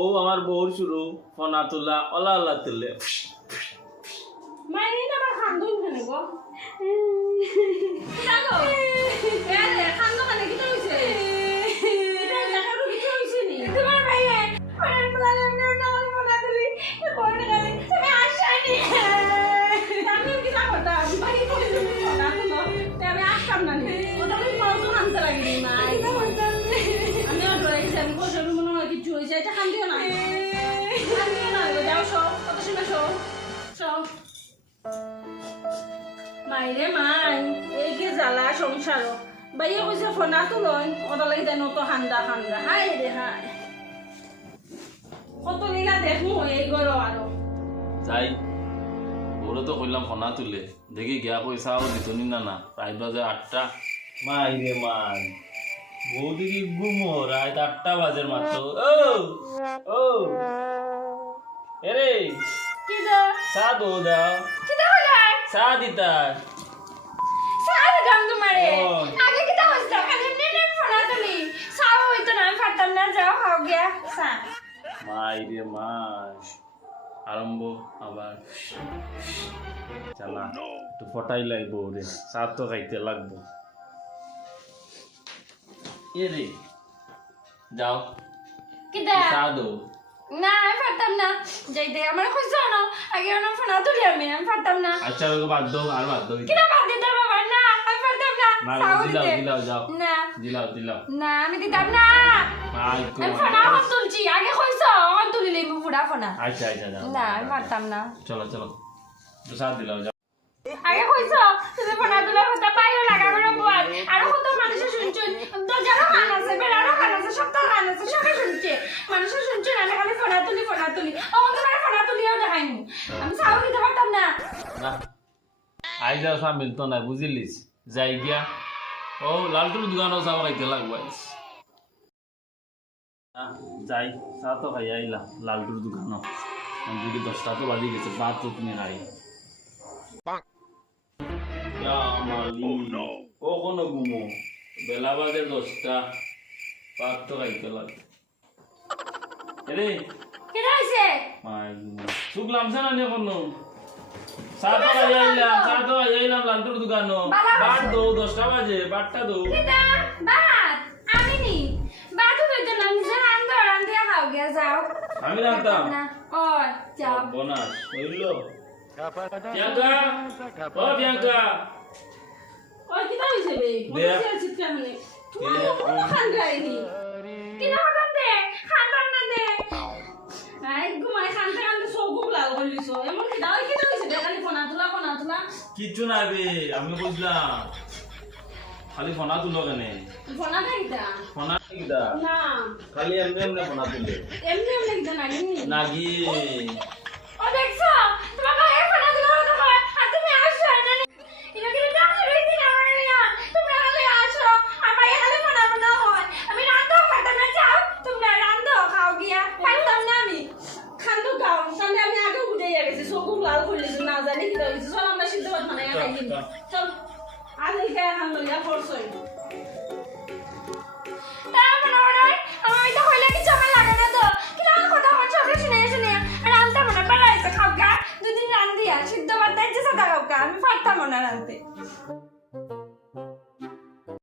ও আমার বউর শুরু ফোনা তোলা অলা অলা তুলে মাইনি না আমার খান্দুন ফেলে গো জানো এ খান্দো মানে কি হইছে এটা দেখার কিছু হইছে নি তোমার ভাইয়ে ফোনের বলালে এমনি না ফোনা তুলি কোনে গেলে তুমি আসছানি আমি কি না করতাম বাড়ি করে তুমি ফোনা তুলো তে আমি আসতাম না নি ওটা আমি মজা আনতে লাগি মাই আমি আর ডরাইছি আমি বসে মনে হয় কিছু হইছে এটা খান্দিও না খান্দিও না যাও সব কত সময় সব মাইরে মাই এই যে জ্বালা সংসার বাইয়ে কইছে ফোনা তুলন ওটা লাগি দেন তো হান্দা হান্দা হাই রে হাই কত লীলা দেখমু এই গর আরো যাই ওরে তো কইলাম ফোনা তুলে দেখি গিয়া পয়সাও দিতনি না না প্রায় বাজে 8টা মাই রে মাই বউ দেখি ঘুমো রাত 8টা বাজে মাত্র ও এরে কি দা চা দো দাও কি দা হলা চা দিতা সারা গাম তোমারে ও। আগে কি দা হইছে খালি নেনে ফোনা তুলি সাও হইতো না আমি পারতাম না যাও হাও গিয়া সা মাই রে মাই আরম্ভ আবার চালা একটু ফটাই লাগবো রে চা তো খাইতে লাগবো এ রে যাও কি দা চা দো না আমি পারতাম না যাইতে আমার কইছো না আগে না ফোনা তুলি আমি পারতাম না আচ্ছা ওকে বাদ দাও আর বাদ দাও কি দা বাদ দিতে বাবা না আমি পারতাম না না সাও দিলাও দিতে দিলাও যাও না দিলাও না আমি দিতাম না মাই গো আমি ফোনা এখন তুলছি আগে কইছো এখন তুলিলে আমি ফুড়া ফোনা আচ্ছা যাও না আমি পারতাম না চলো তো সাথ দিলাও যাও আগে কইছো তুমি ফোনা তোলার কথা পাইও লাগা করে বল আর কত মানুষ শুনছেন দরজারও কান আছে বেড়ারও কান আছে সপ্তাহ কান আছে সবাই শুনছে মানুষ শুনছে না আমি খালি ফোনা তুলি ও তোমার ফোনা তুলিও দেখাইনি আমি সাউ দিতে পারতাম না না আই যাও সামিল তো না বুঝিলিস যাই গিয়া ও লালটুর দোকানও যাওয়া খাইতে লাগবো যাই চা তো খাই আইলা লালটুর দোকানও যদি 10টা তো বাজি গেছে ভাত তো তুমি খাই ও কোনো ঘুমো বেলা বাজে 10টা ভাত তো খাইতে লাগে রে কি হইছে মাই ঘুমো শুকলাম না নে কোনো চা তো আইলাম লালটুর দোকানও ভাত দো 10টা বাজে ভাতটা দো কিদা বাত আমি নি বাত হইতো না নিজে রান্ধে খাও গিয়া যাও আমি রাখতাম না ও যাও বোনাস হইলো প্রিয়াঙ্কা ও প্রিয়াঙ্কা ওই কিতা হইছে বে দেয়া। বসে আছিস কেমনে তোমার দেয়া। কোনো খান গায়নি কিনা হঠাৎ দে খান না দে আই ঘুমাই খানতে খানতে সবুক লাল হইলিছো এমন কিতা ওই কিতা হইছে বে খালি ফোনা তোলা কিচ্ছু না বে আমি বুঝলাম খালি ফোনা তুলো কেনে ফোনা খাইতা ফোনা কিটা না খালি এমনি এমনি ফোনা তুলে এমনি কিতা নাগি নাগি ও দেখছো